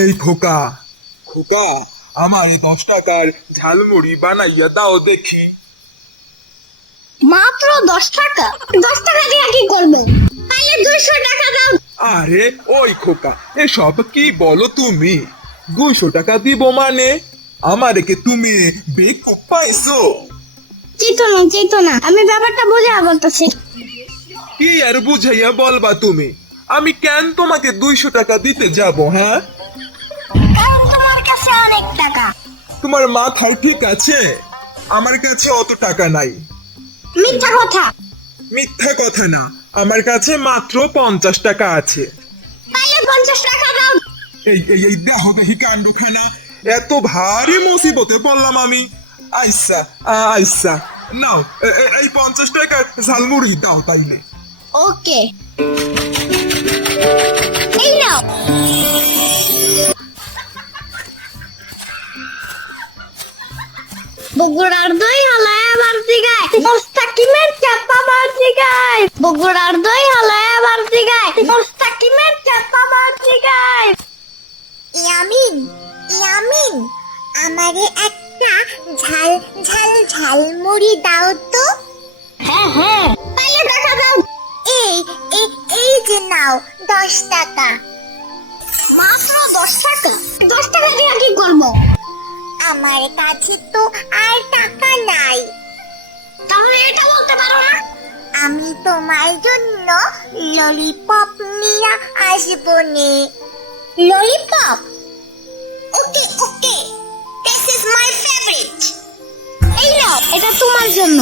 এই খোকা, খোকা, আমার 10 টাকার ঝালমুড়ি বানাইয়া দাও দেখি। মাত্র 10 টাকা? 10 টাকা দিয়ে কি করবো? তাইলে 200 টাকা দাও। আরে ওই খোকা, এসব কি বলো তুমি? 200 টাকা দিব মানে? আমারে কে তুমি বেকুব পাইছো? চিতো না, আমি ব্যাপারটা বুঝে বলতেছি। কি আর বুঝাইয়া বলবা তুমি? আমি কেন তোমাকে 200 টাকা দিতে যাব? হ্যাঁ, কারণ তোমার কাছে অনেক টাকা। তোমার মাথায় ঠিক আছে? আমার কাছে অত টাকা নাই। মিথ্যা কথা। মিথ্যা কথা না, আমার কাছে মাত্র 50 টাকা আছে। তাইলে 50 টাকা দাও। এই দেখো দেখি কাণ্ডখানা, এত ভারী মুসিবতে পড়লাম আমি। আইসা আইসা, নাও এই 50 টাকার ঝালমুড়ি দাও তাইলে। ওকে, এই নাও। বগুড়ার দই হালায় আবার দিগায়, মোস্তাকিমের চাপা বার দিগায়। বগুড়ার দই হালায় আবার দিগায়, মোস্তাকিমের চাপা বার দিগায়। ইয়ামিন, ইয়ামিন, আমারে একটা ঝাল ঝাল ঝালমুড়ি দাও তো। হ্যাঁ, তাইলে টাকা দাও। এই এই এই যে নাও 10 টাকা। মাত্র 10 টাকা? 10 টাকা দিয়ে কি করবো? আমার কাছে তো আর টাকা নাই। তাহলে এটা বলতে পারো না? আমি তোমার জন্য ললিপপ নিয়ে আসবো নে। Lollipop? Okay okay, this is my favourite. এই নাও, এটা তোমার জন্য।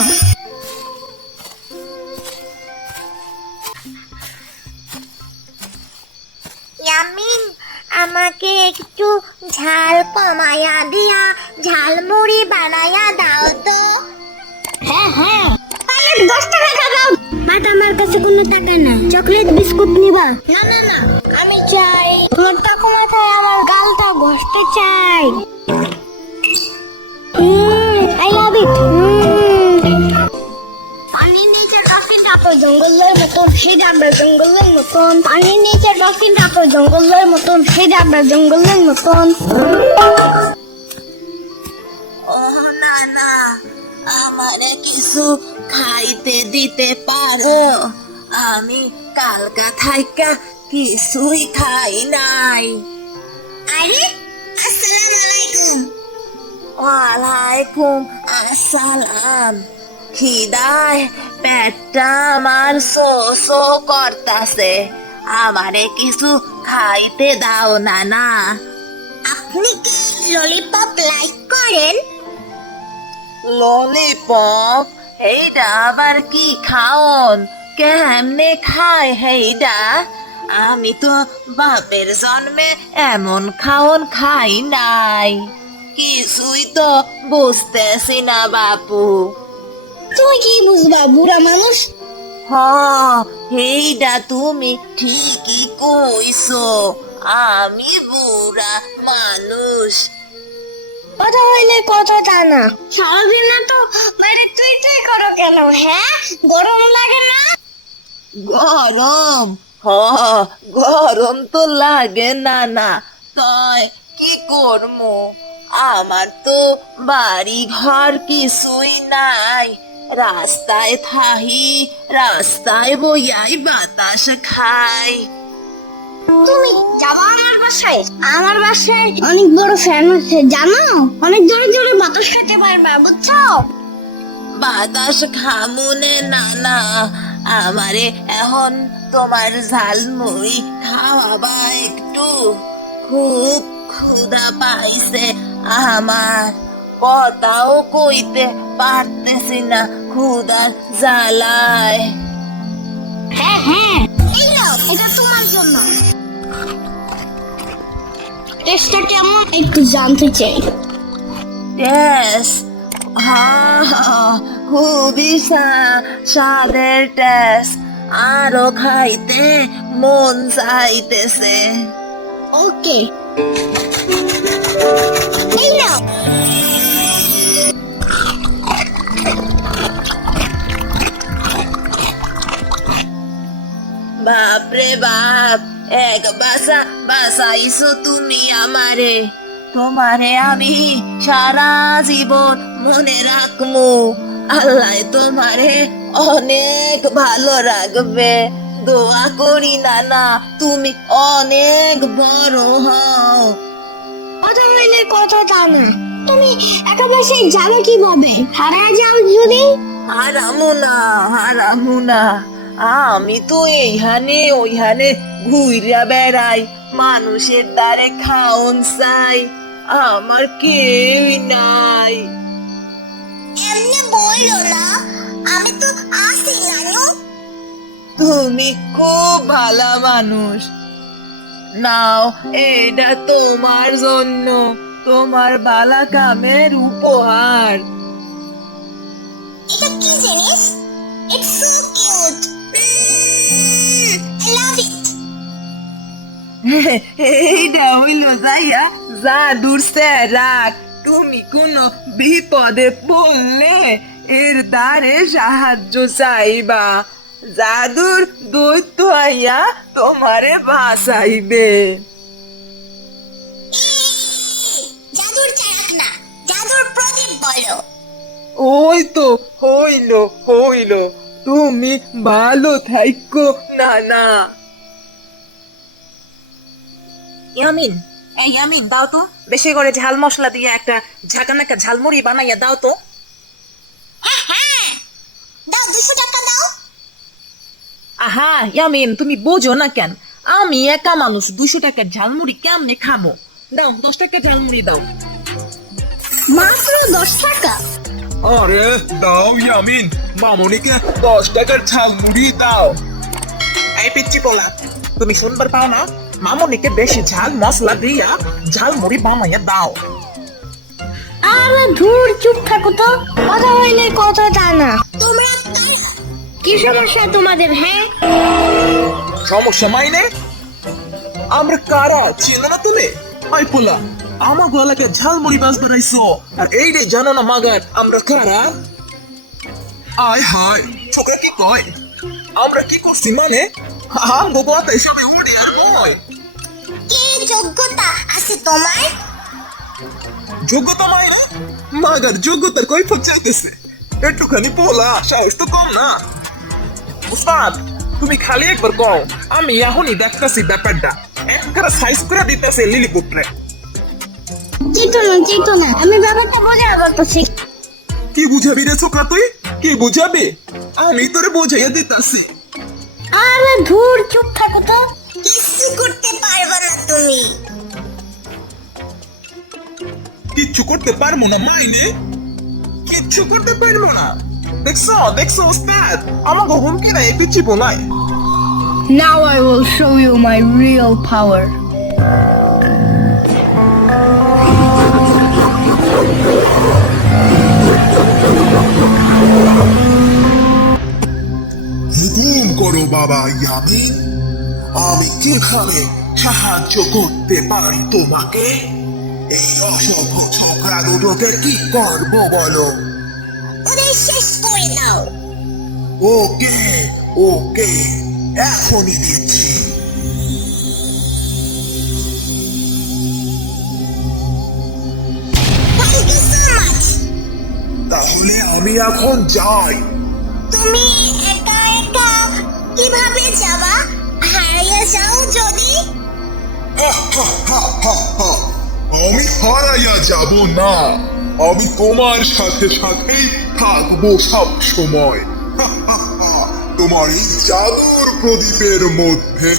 ইয়ামিন, আমাকে একটু ঝাল কমায়া দিয়া ঝালমুড়ি বানায়া দাও তো। হ্যাঁ, তাহলে 10 টাকা দাও। বাট আমার কাছে কোনো টাকা না। চকলেট বিস্কুট নিবা? না, আমি চাই তোমার টাকা মাথায় আমার গালটা ঘষতে চাই। আই লাভ ইট। পানির নিচে ডলফিন তারপর জঙ্গলের মতন সে যাবে জঙ্গলের মতন। পানির নিচে ডলফিন তারপর জঙ্গলের মতন সে যাবে জঙ্গলের মতন। ও না না, আমারে কিছু খাইতে দিতে পারো? আমি কালকা থাইকা কিছুই খাই নাই। আরে, আসসালামু আলাইকুম। ওয়ালাইকুম আসসালাম। খিদায় পেটটা আমার সো সো করতাছে, আমারে কিছু খাইতে দাও না না। আপনি কি ললিপপ লাইক করেন? ললিপপ? এইটা আবার কি খাওন? কেমনে খায় হেইডা? আমি তো বাপের জন্মে এমন খাওন খাই নাই, কিছুই তো বুঝতেছি না বাপু। তুমি কি বুঝবা, বুড়া মানুষ? হ, হেইডা তুমি ঠিকই কইছো, আমি বুড়া মানুষ। কথা হইলে কথাটা না। সারাদিন তো বাইরে তুই করো কেন? হ্যাঁ, গরম লাগে না? গরম? হ, গরম তো লাগে না না, তাই কি করমু? আমার তো বাড়ি ঘর কিছুই নাই, রাস্তায় থাহি, রাস্তায় বইয়াই বাতাস খাই। তুমি যাবা আমার বাসায়? আমার বাসায় অনেক বড় ফ্যান আছে, জানো? অনেক জোরে জোরে বাতাস খেতে পারবা, বুঝছো? বাতাস খামুনে না না, আমারে এখন তোমার ঝালমুড়ি খাওয়াবা একটু, খুব ক্ষুধা পাইছে আমার, কথাও কইতে পারতেছি না ক্ষুধার জ্বালায়। হ্যাঁ, এই নাও, এটা তোমার জন্য। টেস্টটা কেমন একটু জানতে চাই। টেস্ট? হ্যাঁ, খুবই স্বাদের টেস্ট, আরো খাইতে মন চাইতেছে। ওকে, এই নাও। বাপরে বাপ, এক বাসাইছো তুমি আমারে। তোমারে আমি সারা জীবন মনে রাখবো। আল্লাহ তোমারে অনেক ভালো রাখবে। দোয়া করি নানা তুমি অনেক বড় হও। কথা হইলে কথা তা না, তুমি একা বাসে যাবে কিভাবে? হারায় যাও যদি? হারামু না, আমি তো এইখানে ওইখানে ঘুইরা বেড়াই, মানুষের দ্বারে খাওন চাই, আমার কেউ নাই। এমনি বললো না, আমি তো আসি নানু। তুমি খুব ভালো মানুষ। নাও, এটা তোমার জন্য, তোমার বালা কামের উপহার। এটা কি জিনিস? It's so cute. I love it. এইটা হইল যাইয়া জাদুর রাখ। তুমি কোনো বিপদে পড়লে এর দ্বারে সাহায্য চাইবা, জাদুর দৈত্য আইয়া তোমারে বাঁচাইবে। জাদুর চারাক না, জাদুর প্রদীপ বলো। ওই তো হইল, তুমি ভালো থাইকো নানা। ইয়ামিন, এই ইয়ামিন, দাও তো বেশি করে ঝাল মশলা দিয়ে একটা ঝাঁকানাকা ঝালমুড়ি বানাইয়া দাও তো। হ্যাঁ, দাও 200 টাকা দাও। আহা ইয়ামিন, তুমি বোঝো না কেন? আমি একা মানুষ, 200 টাকার ঝালমুড়ি কেমনে খাবো? দাও 10 টাকার ঝালমুড়ি দাও। মাত্র 10 টাকা? আরে দাও ইয়ামিন, মামনিকে 10 টাকার ঝালমুড়ি দাও। এই পিচ্চি পোলা, তুমি শুনবার পাও না? মামনিকে বেশি ঝাল মশলা দিয়া ঝালমুড়ি বানাইয়া দাও। আরে ধুর, চুপ থাকো তো। কথা হইলে কথা তা না। তোমরা কারা? কি সমস্যা তোমাদের? হ্যাঁ, সমস্যা মাইনে? আমরা কারা চেনো না তুমি? আই পোলা, আমার গলাকে ঝালমুড়ি বাস বানাইছো, আর এই রে জানো না মাগার আমরা কারা? আয় হায়, ছোকরা কি কয়? আমরা কি করছি মানে? আমগো কথা এসবে উড়ি আর নয়। কি যোগ্যতা আছে তোমার? যোগ্যতা মাইনে? মাগার যোগ্যতার কৈফত চাইতেছে। একটুখানি পোলা, সাহস তো কম না। উস্তাদ, তুমি খালি একবার কও, আমি এখনই দেখতাছি ব্যাপারটা। একবার সাইজ করে দিতেছে লিলিপুটরে। চিতো না, আমি ব্যাপারটা বোঝাতে পারতেছি। কি বুঝাবি রে ছোকরা তুই? কি বুঝাবি? আমি তোরে বুঝাইয়া দিতাছি। আরে ধুর, চুপ থাকো তো। কিছু করতে পারবে না তুমি। কিচ্ছু করতে পারবো না মাইনে? কিচ্ছু করতে পারবো না? দেখছো উস্তাদ, আমাকে হুমকি দেয় একটু চিপো নাই। Now I will show you my real power. হুকুম করো বাবা ইয়ামিন, আমি কিভাবে সাহায্য করতে পারি তোমাকে? এই অসভ্য ছোকরা দুটোকে কি করবো বলো? ওদের শেষ করে দাও। ওকে, এখনই দিচ্ছি। Thank you so much. তাহলে আমি এখন যাই। তুমি একা একা কিভাবে যাবা? হারিয়ে যাও যদি? আমি হারাইয়া যাব না, আমি তোমার সাথে সাথেই থাকবো সব সময়। তোমার এই জাদুর প্রদীপের মধ্যে।